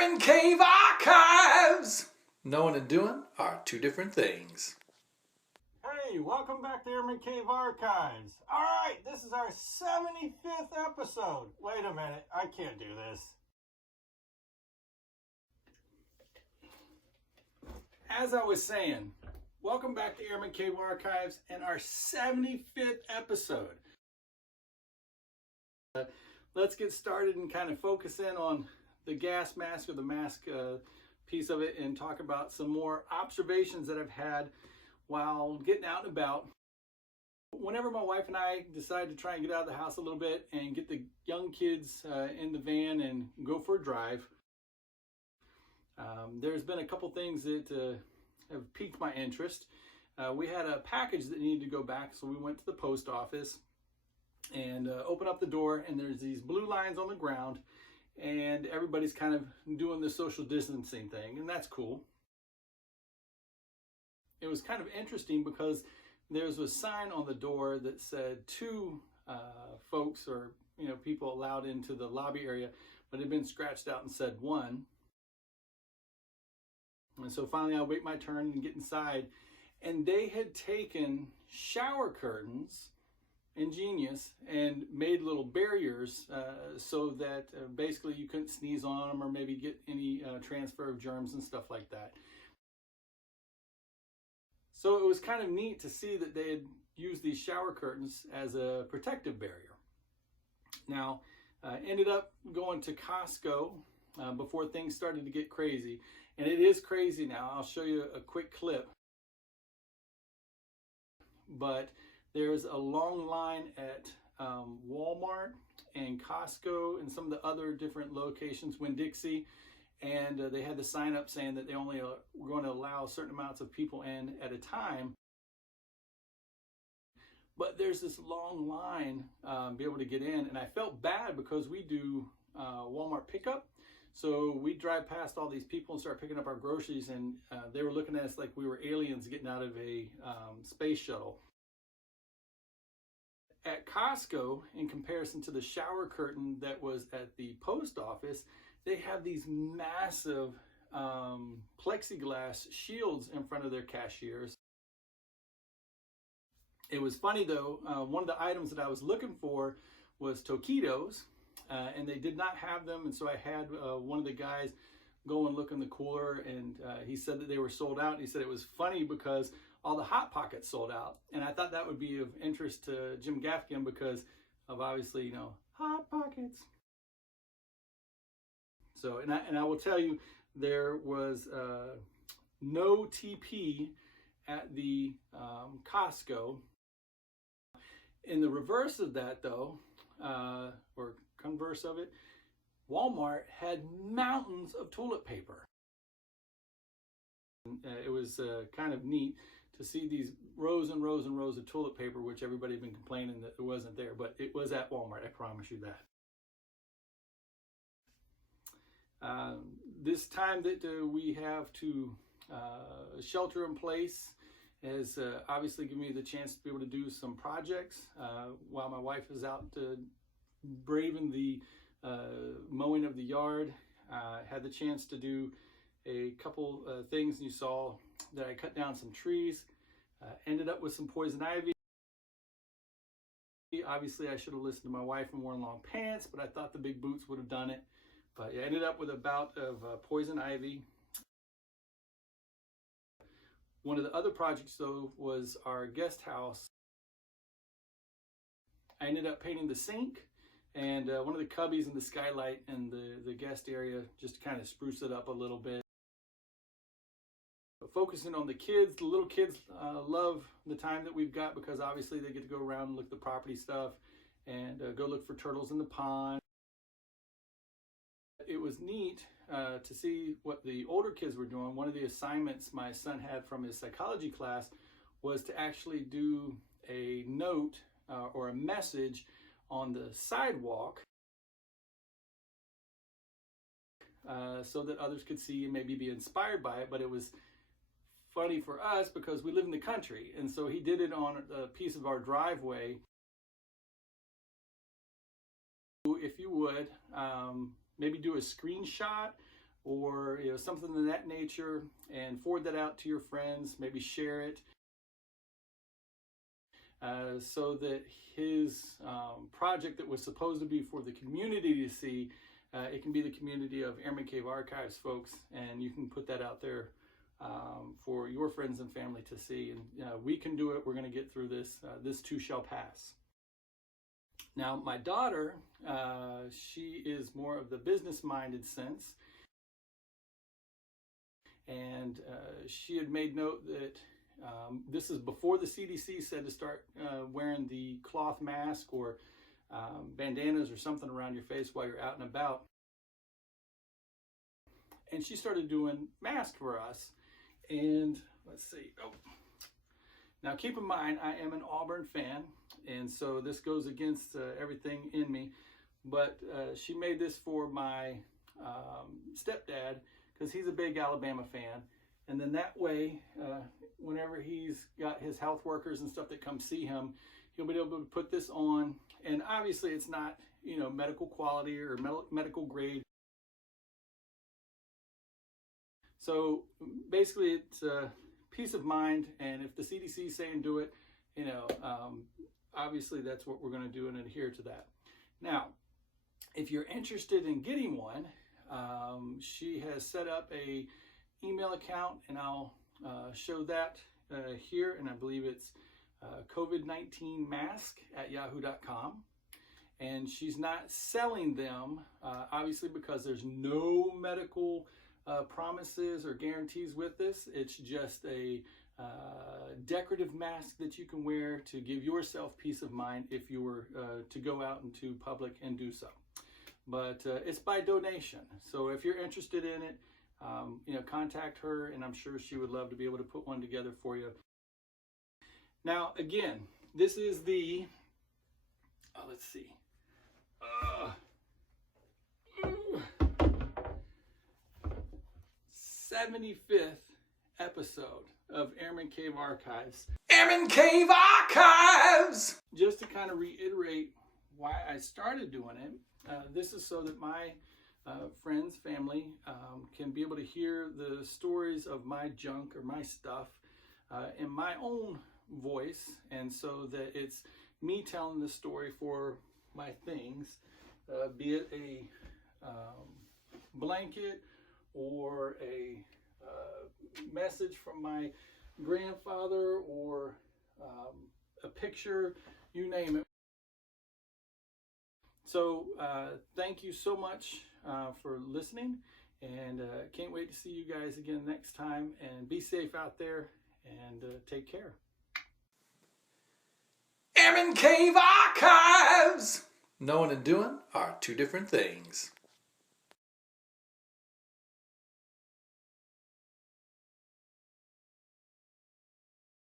Airman Cave Archives! Knowing and doing are two different things. Hey, welcome back to Airman Cave Archives. All right, this is our 75th episode. Wait a minute, I can't do this. As I was saying, welcome back to Airman Cave Archives and our 75th episode. Let's get started and kind of focus in on the gas mask or the mask piece of it and talk about some more observations that I've had while getting out and about. Whenever my wife and I decide to try and get out of the house a little bit and get the young kids in the van and go for a drive, there's been a couple things that have piqued my interest. We had a package that needed to go back, so we went to the post office and open up the door, and there's these blue lines on the ground, and everybody's kind of doing the social distancing thing, and that's cool. It was kind of interesting because there's a sign on the door that said two folks or people allowed into the lobby area, but it had been scratched out and said one. And so finally I wait my turn and get inside, and they had taken shower curtains, ingenious, and made little barriers so that basically you couldn't sneeze on them or maybe get any transfer of germs and stuff like that. So it was kind of neat to see that they had used these shower curtains as a protective barrier. Now, ended up going to Costco before things started to get crazy. And it is crazy now. I'll show you a quick clip. But there's a long line at Walmart and Costco and some of the other different locations, Winn-Dixie, and they had the sign up saying that they only were going to allow certain amounts of people in at a time. But there's this long line be able to get in, and I felt bad because we do Walmart pickup. So we drive past all these people and start picking up our groceries, and they were looking at us like we were aliens getting out of a space shuttle. At Costco, in comparison to the shower curtain that was at the post office, they have these massive plexiglass shields in front of their cashiers. It was funny though, one of the items that I was looking for was taquitos, and they did not have them, and so I had one of the guys go and look in the cooler, and he said that they were sold out. And he said it was funny because all the Hot Pockets sold out, and I thought that would be of interest to Jim Gaffigan because of obviously, Hot Pockets. So, and I will tell you, there was no TP at the Costco. In the reverse of that though, or converse of it, Walmart had mountains of toilet paper. It was kind of neat to see these rows and rows and rows of toilet paper, which everybody had been complaining that it wasn't there, but it was at Walmart, I promise you that. This time that we have to shelter in place has obviously given me the chance to be able to do some projects while my wife is out braving the mowing of the yard. Had the chance to do a couple things, and you saw that I cut down some trees, ended up with some poison ivy. Obviously I should have listened to my wife and worn long pants, but I thought the big boots would have done it. But I ended up with a bout of poison ivy. One of the other projects though was our guest house. I ended up painting the sink and one of the cubbies and the skylight and the guest area, just to kind of spruce it up a little bit. But focusing on the kids, the little kids love the time that we've got because obviously they get to go around and look at the property stuff and go look for turtles in the pond. It was neat to see what the older kids were doing. One of the assignments my son had from his psychology class was to actually do a note or a message on the sidewalk so that others could see and maybe be inspired by it. But it was funny for us because we live in the country, and so he did it on a piece of our driveway. If you would maybe do a screenshot or something of that nature, and forward that out to your friends. Maybe share it so that his project that was supposed to be for the community to see, it can be the community of Airman Cave Archives folks, and you can put that out there for your friends and family to see. And we can do it. We're going to get through this. This too shall pass. Now, my daughter, she is more of the business-minded sense, and she had made note that this is before the CDC said to start wearing the cloth mask or bandanas or something around your face while you're out and about. And she started doing masks for us. And let's see. Oh. Now, keep in mind, I am an Auburn fan, and so this goes against everything in me. But she made this for my stepdad because he's a big Alabama fan. And then that way, whenever he's got his health workers and stuff that come see him, he'll be able to put this on. And obviously, it's not, medical quality or medical grade. So basically, it's peace of mind. And if the CDC is saying do it, obviously that's what we're going to do and adhere to that. Now, if you're interested in getting one, she has set up a email account, and I'll show that here, and I believe it's COVID-19 mask@yahoo.com. And she's not selling them, obviously, because there's no medical promises or guarantees with this. It's just a decorative mask that you can wear to give yourself peace of mind if you were to go out into public and do so. But it's by donation. So if you're interested in it, contact her, and I'm sure she would love to be able to put one together for you. Now, again, this is the, let's see, 75th episode of Airman Cave Archives. Airman Cave Archives! Just to kind of reiterate why I started doing it, this is so that my friends, family, can be able to hear the stories of my junk or my stuff in my own voice, and so that it's me telling the story for my things, be it a blanket or a message from my grandfather or a picture, you name it. So thank you so much for listening, and can't wait to see you guys again next time. And be safe out there, and take care. Airman Cave Archives! Knowing and doing are two different things.